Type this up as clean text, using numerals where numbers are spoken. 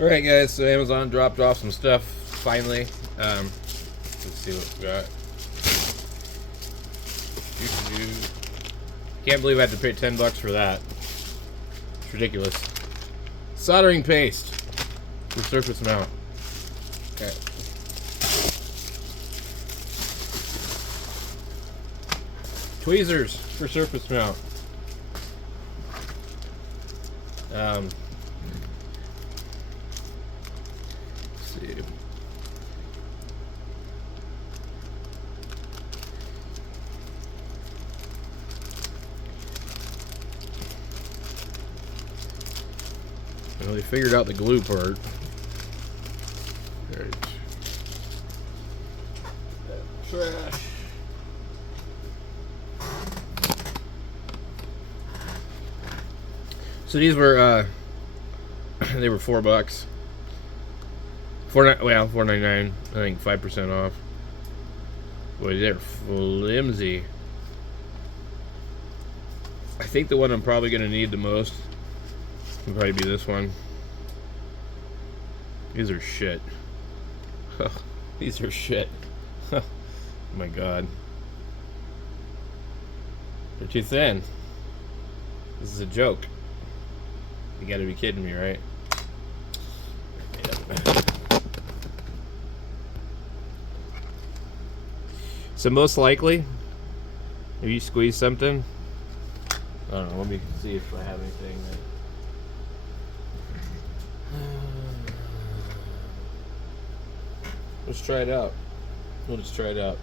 Alright guys, so Amazon dropped off some stuff finally. Let's see what we got. Can't believe I had to pay $10 for that. It's ridiculous. Soldering paste for surface mount. Okay. Tweezers for surface mount. Let's see. Well, they figured out the glue part. Right. Trash. So these were they were $4. $4.99. I think 5% off. Boy, they're flimsy. I think the one I'm probably gonna need the most will probably be this one. These are shit. These are shit. Oh my god. They're too thin. This is a joke. You gotta be kidding me, right? So most likely, if you squeeze something, I don't know, let me see if I have anything that... Let's try it out. We'll just try it out.